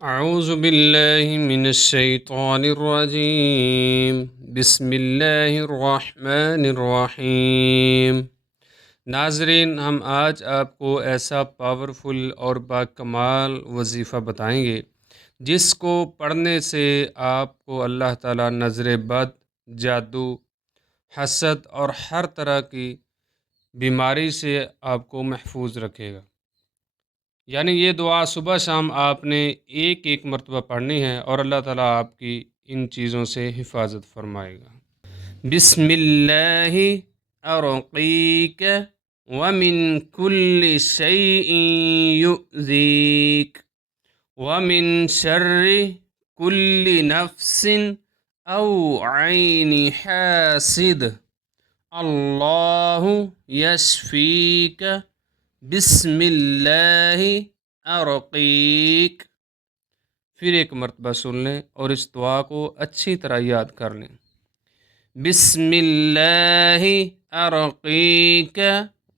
अऊज़ु बिल्लाहि मिनश्शैतानिर्रजीम बिस्मिल्लाहिर्रहमानिर्रहीम। नाज़रीन, हम आज आपको ऐसा पावरफुल और बाकमाल वजीफ़ा बताएंगे जिसको पढ़ने से आपको अल्लाह ताला नज़र बद, जादू, हसद और हर तरह की बीमारी से आपको महफूज रखेगा। यानी ये दुआ सुबह शाम आपने एक एक मरतबा पढ़नी है और अल्लाह ताला आपकी इन चीज़ों से हिफाजत फरमाएगा। बिस्मिल्लाहि अर्क़ीक व मिन कुल्लि शैइन युज़ीक व मिन शर्रि कुल्लि नफ्सिन औ ऐनि हासिद अल्लाहु यशफ़ीक बिस्मिल्लाहि अर्क़ीक। फिर एक मरतबा सुन लें और इस दुआ को अच्छी तरह याद कर लें। बिस्मिल्लाहि अर्क़ीक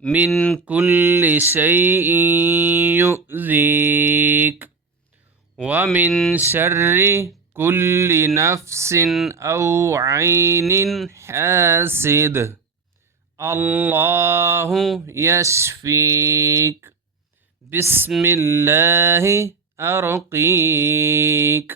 मिन कुल्लि शैइन युज़ीक व मिन शर्रि कुल्लि नफ्सिन औ ऐनिन हासिद अल्लाहु यशफ़ीक बिस्मिल्लाहि अर्क़ीक।